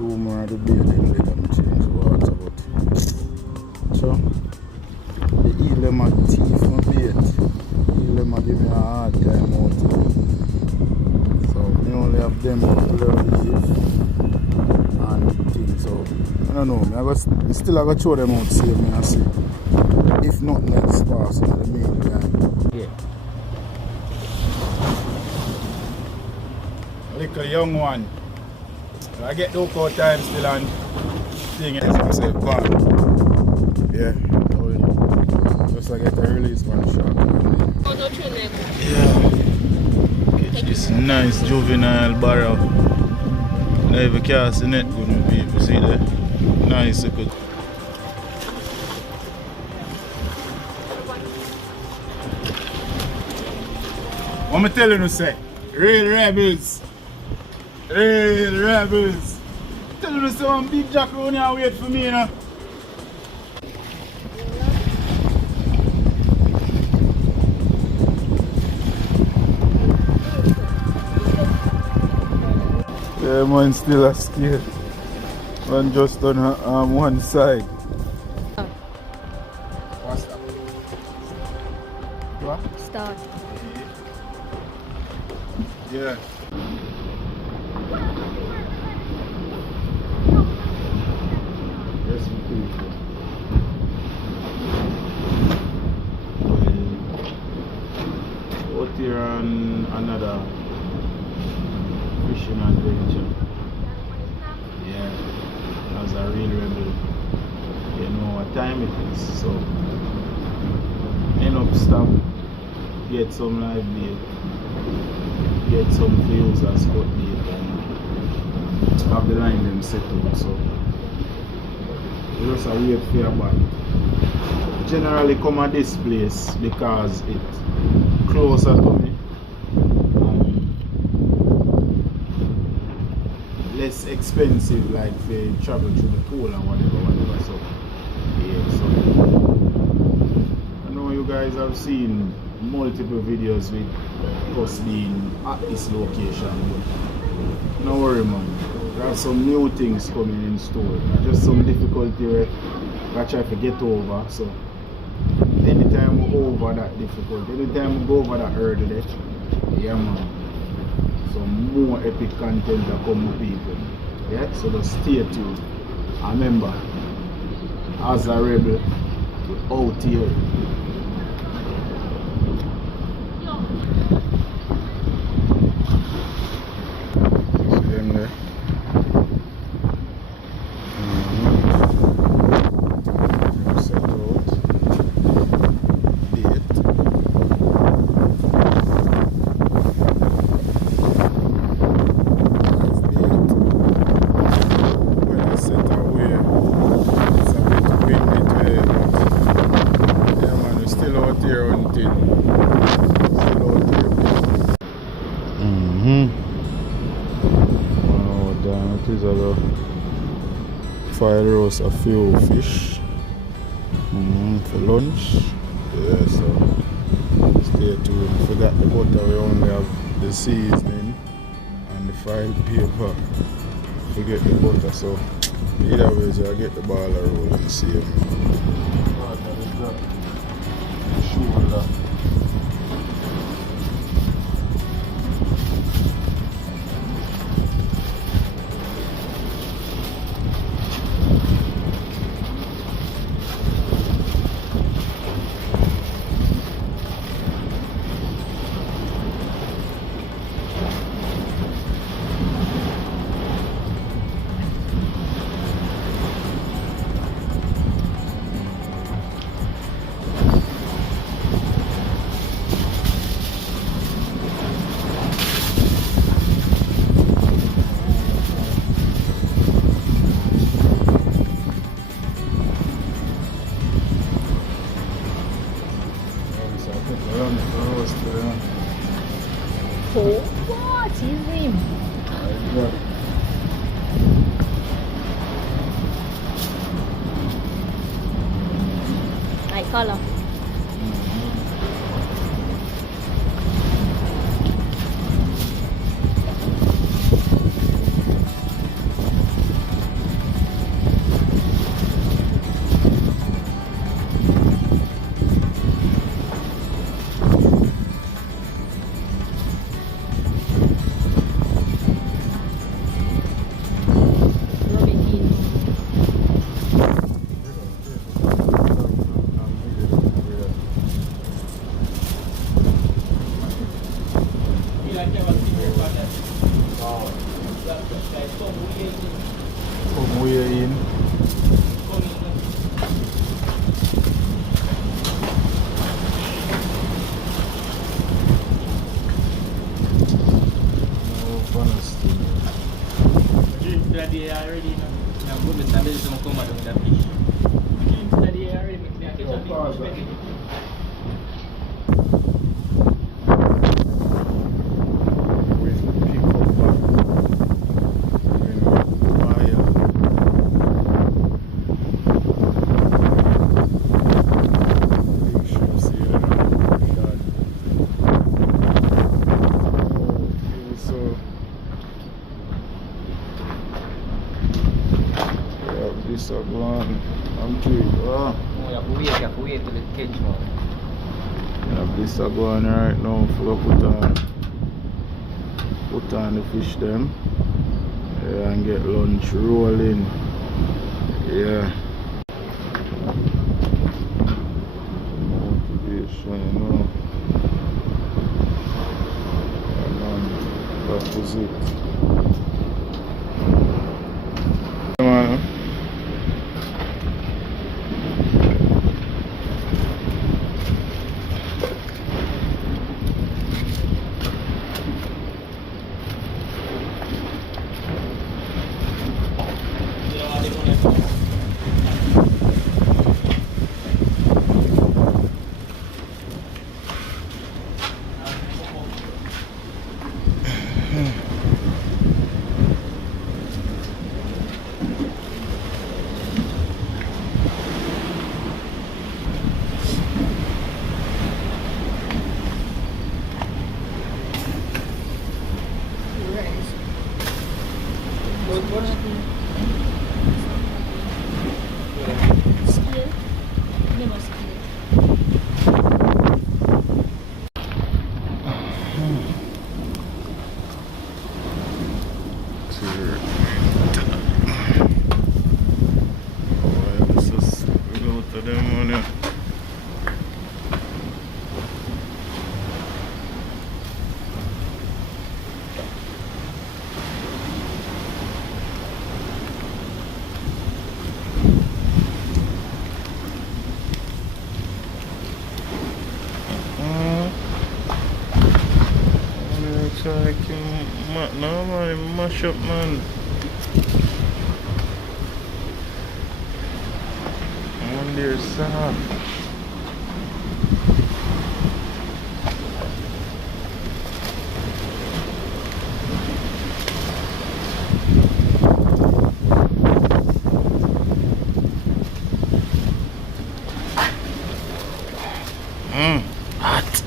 2 more of the bathing leg and change water, but so the eel are teeth from bait. Eel are give me a hard time out here. So we only have them to leave and things. So I don't know, I still have to show them out see me and see. If not next pass on the main line. Yeah. Little young one. I get the hook time still and thing is myself pan. Yeah. Just I get a release one shot. Yeah. Catch this nice juvenile barrel. Now if you cast the net good with people, see that? Nice good. What am I telling you say? Real rebels. Real rebels. Tell you say one big jack around here wait for me, you know. Yeah, man, still a scared. Man just on one side. What's that? What? Start. Yeah. Yes, we do. Out here on another fishing adventure. Yeah, as a real rebel, you know what time it is. So, end up stop, get some live bait, get some views as spot bait, and have the line them set up. So, we just wait for your bite. Generally come at this place because it's closer to me. Less expensive, like they travel through the pool and whatever. So yeah, so I know you guys have seen multiple videos with us being at this location, but no worry, man. There are some new things coming in store. Just some difficulty I try to get over. So anytime we go over that difficulty, anytime we go over that hurdle, yeah, man. Some more epic content that come with people. Yeah, so just stay tuned. And remember, as a rebel, we're out here. See them there? Set out. Bait. Fire roast a few fish for lunch. Yeah, so stay tuned. Forgot the butter, we only have the seasoning and the file paper. Forget the butter, so either way, I get the ball roll and see it. Shoulder. What is him? Like color. disgusting. Drink that day already, no? I'm going to stand there some come out of that fish. Drink that day already, make me catch a big fish spaghetti. We pick up back in Maya. Big ships here now. God. Okay, so yeah, this is one. I'm three. Oh, you have to wait till it catch one. Yeah, this is going right now for put on the fish them. Yeah, and get lunch rolling. Yeah. Motivation, you know. Yeah, man, that is it. Yeah, man. No man, mash up man. One there soft. Hot.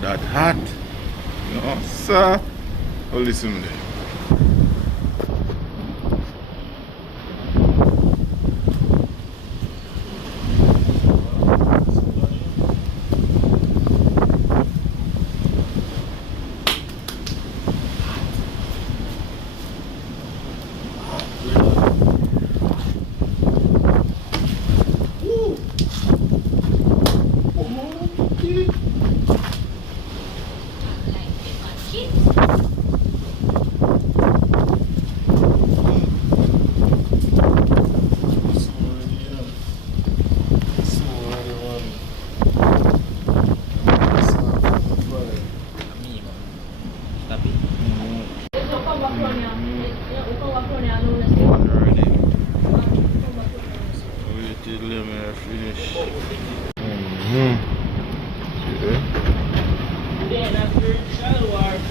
That hot. No, sir. Oh, listen there.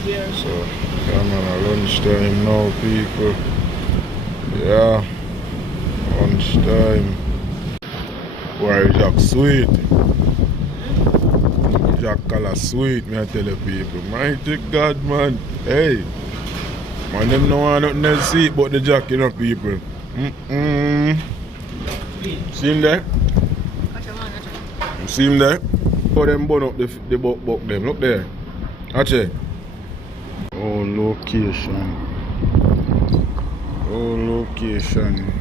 So, I'm on lunchtime now, people. Yeah, lunchtime. Why Jack sweet? Jack color sweet, me I tell the people. Mighty God, man. Hey, man, them no want nothing else see but the Jack, you know, people. See him there? See him there? How them burn up the buck them. Look there. Watch. Oh, location. Oh, location.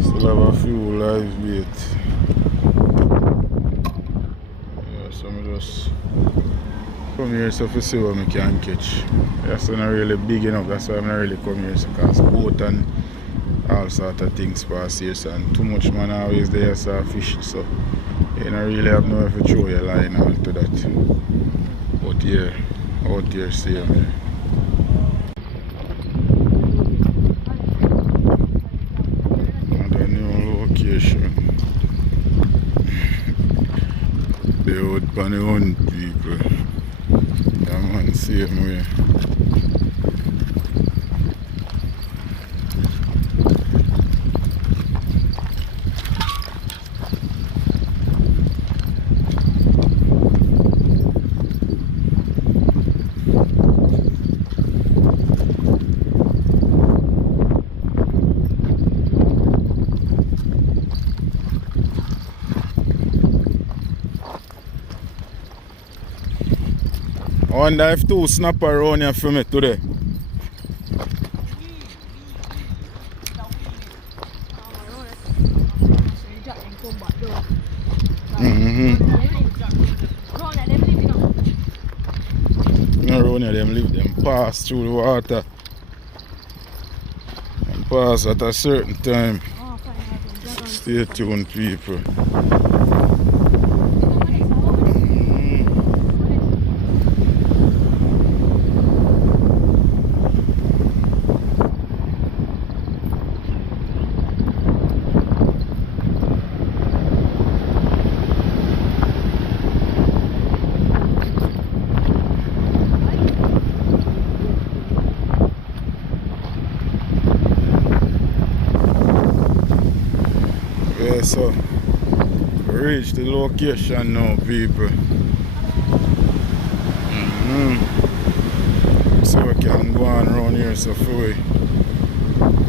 Still have a few live bait. Yeah, so I just come here so to see what I can catch. That's not really big enough, that's why I'm not really come here, because boat and all sort of things pass here, so, and too much man always there so fish, so you don't really have nowhere to throw your line out to that. But yeah, out here same here. Location. They out on the hunt people. That man same way. I wonder if two snapper around here for me today. Around here them live, them pass through the water and pass at a certain time. Stay tuned people. Yeah, so we reached the location now, people. So we can go on around here so free.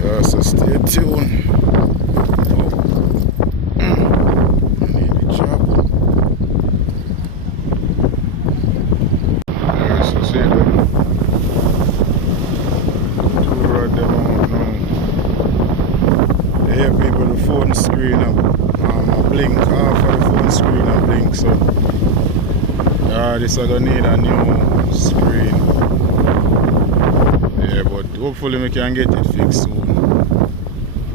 Yeah, so stay tuned. I need the chop. Yeah, so see them. Two rod them out now. Here people, the phone screen up. I blink, half of the phone screen I blink, so this I gonna need a new screen. Yeah, but hopefully we can get it fixed soon.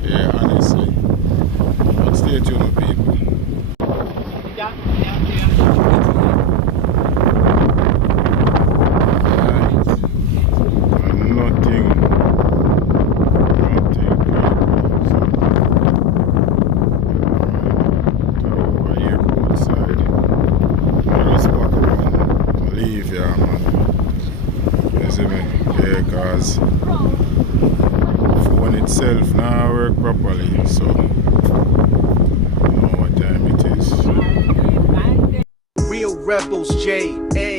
Yeah, honestly. But stay tuned people. Because phone itself now work properly, so you know what time it is. Real rebels, J.A.